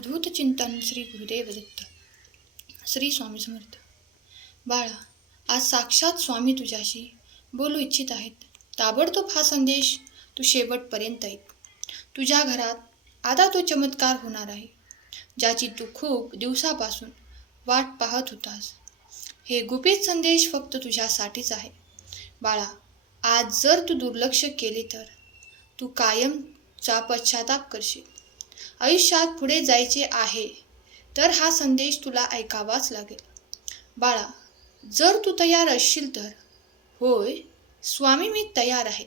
अवधूत चिंतन श्री गुरुदेव दत्त. श्री स्वामी समर्थ. बाळा, आज साक्षात स्वामी तुझ्याशी बोलू इच्छित आहेत. ताबडतोब हा संदेश तू शेवटपर्यंत ऐक. तुझ्या घरात आता तो चमत्कार होणार आहे, ज्याची तू खूप दिवसापासून वाट पाहत होतास. हे गुपित संदेश फक्त तुझ्यासाठीच आहे. बाळा, आज जर तू दुर्लक्ष केले तर तू कायमचा पश्चाताप करशील. आयुष्यात पुढे जायचे आहे तर हा संदेश तुला ऐकावाच लागेल. बाळा, जर तू तयार असशील तर होय स्वामी मी तयार आहे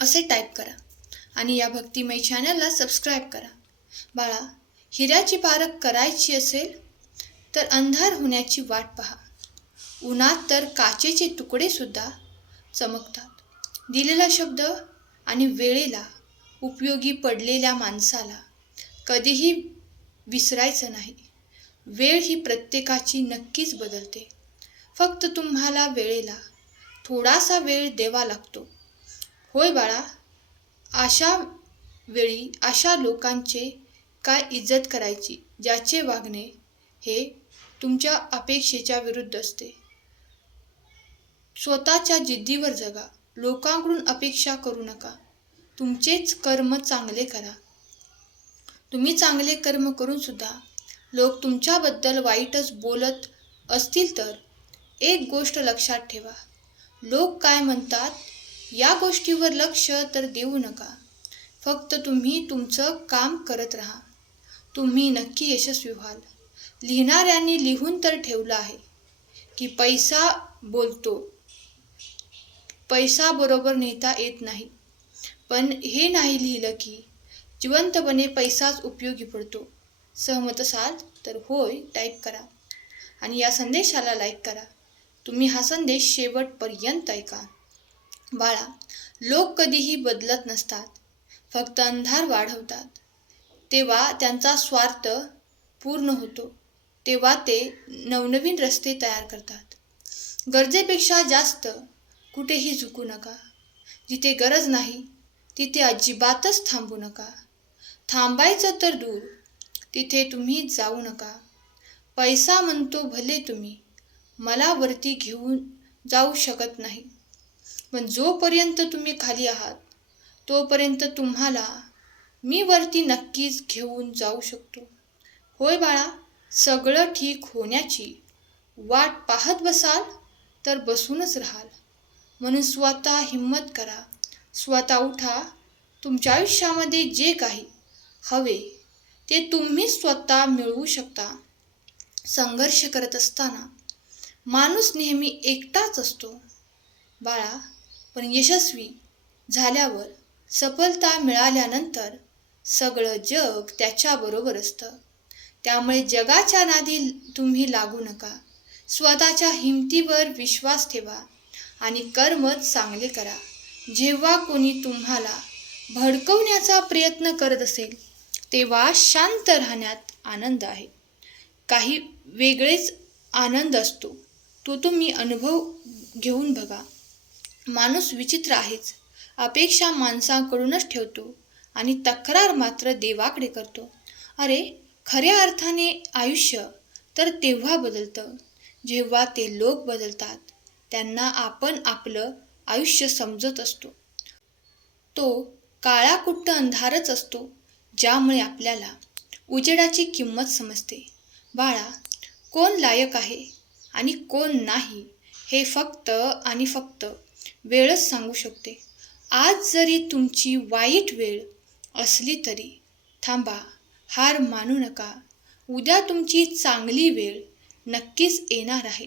असे टाईप करा आणि या भक्तिमय चॅनलला सबस्क्राईब करा. बाळा, हिऱ्याची पारख करायची असेल तर अंधार होण्याची वाट पहा. उन्हात तर काचेचे तुकडे सुद्धा चमकतात. दिलेला शब्द आणि वेळेला उपयोगी पडलेल्या माणसाला कधीही विसरायचं नाही. वेळ ही प्रत्येकाची नक्कीच बदलते. फक्त तुम्हाला वेळेला थोडासा वेळ द्यावा लागतो. होय बाळा, अशा वेळी अशा लोकांचे काय इज्जत करायची ज्याचे वागणे हे तुमच्या अपेक्षेच्या विरुद्ध असते. स्वतःच्या जिद्दीवर जगा. लोकांकडून अपेक्षा करू नका. तुमचेच कर्म चांगले करा. तुम्ही चांगले कर्म करून सुद्धा लोक तुमच्याबद्दल वाईटच बोलत असतील तर एक गोष्ट लक्षात ठेवा. लोक काय म्हणतात या गोष्टीवर लक्ष तर देऊ नका. फक्त तुम्ही तुमचं काम करत राहा. तुम्ही नक्की यशस्वी व्हाल. लिहिणाऱ्यांनी लिहून तर ठेवलं आहे की पैसा बोलतो, पैसा बरोबर नेता येत नाही. पण हे नाही लिहिलं की जिवंतपणे पैसाच उपयोगी पडतो. सहमत असाल तर होय टाईप करा आणि या संदेशाला लाईक करा. तुम्ही हा संदेश शेवटपर्यंत ऐका. बाळा, लोक कधीही बदलत नसतात, फक्त अंधार वाढवतात. तेव्हा त्यांचा स्वार्थ पूर्ण होतो, तेव्हा ते नवनवीन रस्ते तयार करतात. गरजेपेक्षा जास्त कुठेही झुकू नका. जिथे गरज नाही तिथे अजिबातच थांबू नका. थांबायचं तर दूर, तिथे तुम्ही जाऊ नका. पैसा म्हणतो भले तुम्ही मला वरती घेऊन जाऊ शकत नाही, पण जोपर्यंत तुम्ही खाली आहात तोपर्यंत तुम्हाला मी वरती नक्कीच घेऊन जाऊ शकतो. होय बाळा, सगळं ठीक होण्याची वाट पाहत बसाल तर बसूनच राहाल. म्हणून स्वतः हिम्मत करा, स्वतः उठा. तुमच्या आयुष्यामध्ये जे काही हवे ते तुम्ही स्वतः मिळवू शकता. संघर्ष करत असताना माणूस नेहमी एकटाच असतो बाळा, पण यशस्वी झाल्यावर, सफलता मिळाल्यानंतर सगळं जग त्याच्याबरोबर असतं. त्यामुळे जगाच्या नादी तुम्ही लागू नका. स्वतःच्या हिमतीवर विश्वास ठेवा आणि कर्म चांगले करा. जेव्हा कोणी तुम्हाला भडकवण्याचा प्रयत्न करत असेल तेव्हा शांत राहण्यात आनंद आहे. काही वेगळेच आनंद असतो, तो तुम्ही अनुभव घेऊन बघा. माणूस विचित्र आहेच. अपेक्षा माणसाकडूनच ठेवतो आणि तक्रार मात्र देवाकडे करतो. अरे, खऱ्या अर्थाने आयुष्य तर तेव्हा बदलतं जेव्हा ते लोक बदलतात. त्यांना आपण आपलं आयुष्य समजत असतो. तो काळाकुट्ट अंधारच असतो ज्यामुळे आपल्याला उजेडाची किंमत समजते. बाळा, कोण लायक आहे आणि कोण नाही हे फक्त आणि फक्त वेळच सांगू शकते. आज जरी तुमची वाईट वेळ असली तरी थांबा, हार मानू नका. उद्या तुमची चांगली वेळ नक्कीच येणार आहे.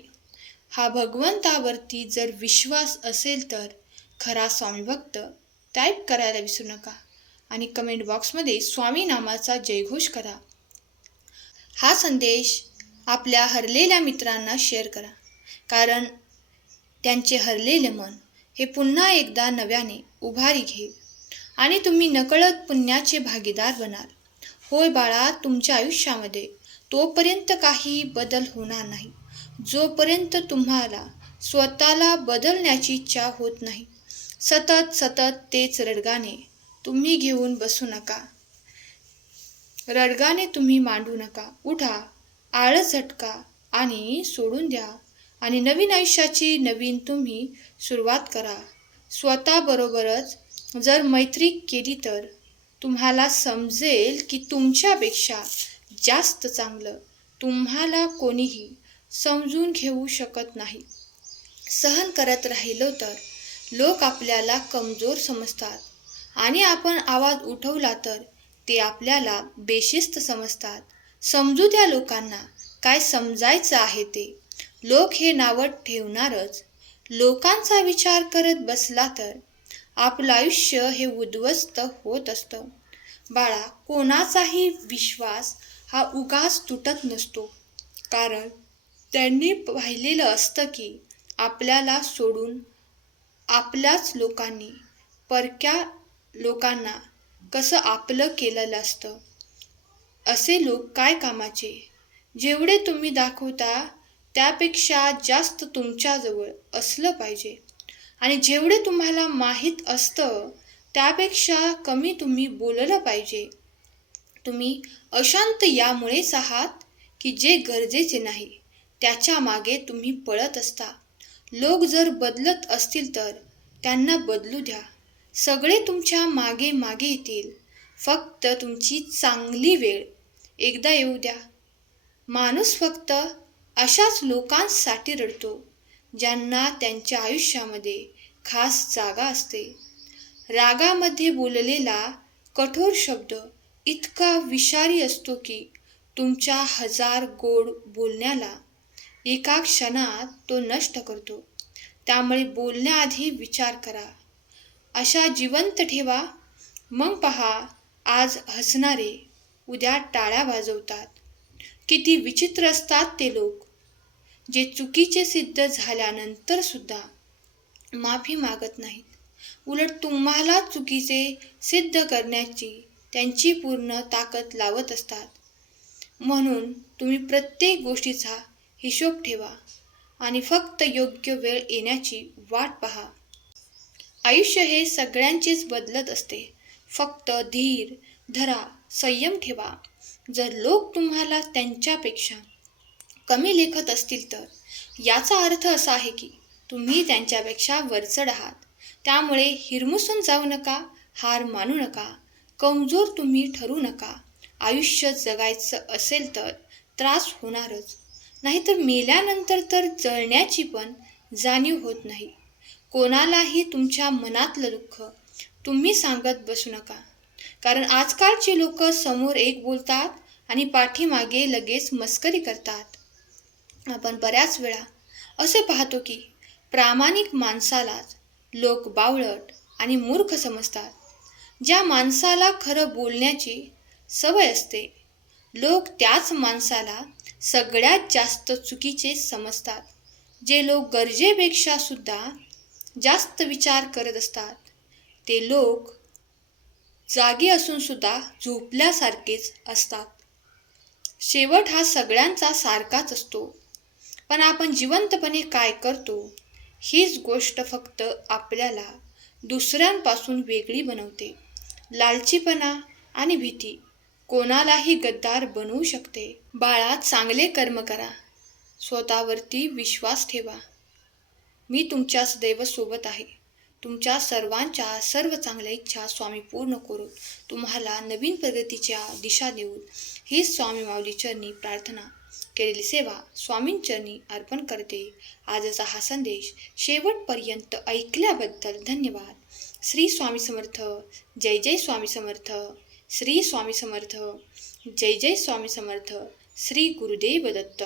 हा भगवंतावरती जर विश्वास असेल तर खरा स्वामीभक्त टाईप करायला विसरू नका आणि कमेंट बॉक्समध्ये स्वामी नामाचा जयघोष करा. हा संदेश आपल्या हरलेल्या मित्रांना शेअर करा, कारण त्यांचे हरलेले मन हे पुन्हा एकदा नव्याने उभारी घेईल आणि तुम्ही नकळत पुण्याचे भागीदार बनाल. होय बाळा, तुमच्या आयुष्यामध्ये तोपर्यंत काही बदल होणार नाही जोपर्यंत तुम्हाला स्वतःला बदलण्याची इच्छा होत नाही. सतत तेच रडगाणे तुम्ही घेऊन बसू नका. रडगाणे तुम्ही मांडू नका. उठा, आळस झटका आणि सोडून द्या आणि नवीन आयुष्याची नवीन तुम्ही सुरुवात करा. स्वतःबरोबरच जर मैत्री केली तर तुम्हाला समजेल की तुमच्यापेक्षा जास्त चांगलं तुम्हाला कोणीही समजून घेऊ शकत नाही. सहन करत राहिलो तर लोक आपल्याला कमजोर समजतात आणि आपण आवाज उठवला तर ते आपल्याला बेशिस्त समजतात. समजू द्या लोकांना काय समजायचं आहे ते. लोक हे नावं ठेवणारच. लोकांचा विचार करत बसला तर आपलं आयुष्य हे उद्ध्वस्त होत असतं. बाळा, कोणाचाही विश्वास हा उगाच तुटत नसतो. कारण त्यांनी पाहिलेलं असतं की आपल्याला सोडून आपल्याच लोकांनी परक्या लोकांना कसं आपलं केलेलं असतं. असे लोक काय कामाचे? जेवढे तुम्ही दाखवता त्यापेक्षा जास्त तुमच्याजवळ असलं पाहिजे आणि जेवढे तुम्हाला माहीत असतं त्यापेक्षा कमी तुम्ही बोललं पाहिजे. तुम्ही अशांत यामुळेच आहात की जे गरजेचे नाही त्याच्या मागे तुम्ही पळत असता. लोक जर बदलत असतील तर त्यांना बदलू द्या. सगळे तुमच्या मागे मागे येतील. फक्त तुमची चांगली वेळ एकदा येऊ द्या. माणूस फक्त अशाच लोकांसाठी रडतो ज्यांना त्यांच्या आयुष्यामध्ये खास जागा असते. रागामध्ये बोललेला कठोर शब्द इतका विषारी असतो की तुमच्या हजार गोड बोलण्याला एका क्षणात तो नष्ट करतो. त्यामुळे बोलण्याआधी विचार करा. अशा जिवंत ठेवा. मग पहा, आज हसणारे उद्या टाळ्या वाजवतात. किती विचित्र असतात ते लोक जे चुकीचे सिद्ध झाल्यानंतर सुद्धा माफी मागत नाहीत. उलट तुम्हाला चुकीचे सिद्ध करण्याची त्यांची पूर्ण ताकद लावत असतात. म्हणून तुम्ही प्रत्येक गोष्टीचा हिशोब ठेवा आणि फक्त योग्य वेळ येण्याची वाट पहा. आयुष्य हे सगळ्यांचेच बदलत असते. फक्त धीर धरा, संयम ठेवा. जर लोक तुम्हाला त्यांच्यापेक्षा कमी लेखत असतील तर याचा अर्थ असा आहे की तुम्ही त्यांच्यापेक्षा वरचढ आहात. त्यामुळे हिरमुसून जाऊ नका, हार मानू नका, कमजोर तुम्ही ठरू नका. आयुष्य जगायचं असेल तर त्रास होणारच, नाहीतर मेल्यानंतर तर जळण्याची पण जाणीव होत नाही. कोणालाही तुमच्या मनातलं दुःख तुम्ही सांगत बसू नका. कारण आजकालची लोक समोर एक बोलतात आणि पाठीमागे लगेच मस्करी करतात. आपण बऱ्याच वेळा असे पाहतो की प्रामाणिक माणसालाच लोक बावळट आणि मूर्ख समजतात. ज्या माणसाला खरं बोलण्याची सवय असते लोक त्याच माणसाला सगळ्यात जास्त चुकीचे समजतात. जे लोक गरजेपेक्षा सुद्धा जास्त विचार करत असतात ते लोक जागी असून सुद्धा झोपल्यासारखेच असतात. शेवट हा सगळ्यांचा सारखाच असतो. पण आपण जिवंतपणे काय करतो हीच गोष्ट फक्त आपल्याला दुसऱ्यांपासून वेगळी बनवते. लालचीपणा आणि भीती कोणालाही गद्दार बनवू शकते. बाळा, चांगले कर्म करा. स्वतःवरती विश्वास ठेवा. मी तुमच्या सदैव सोबत आहे. तुमच्या सर्वांच्या सर्व चांगल्या इच्छा स्वामी पूर्ण करून तुम्हाला नवीन प्रगतीच्या दिशा देऊन ही स्वामी माऊली चरणी प्रार्थना केलेली सेवा स्वामींचरणी अर्पण करते. आजचा हा संदेश शेवटपर्यंत ऐकल्याबद्दल धन्यवाद. श्री स्वामी समर्थ. जय जय स्वामी समर्थ. श्री स्वामी समर्थ. जय जय स्वामी समर्थ. श्री गुरुदेव दत्त.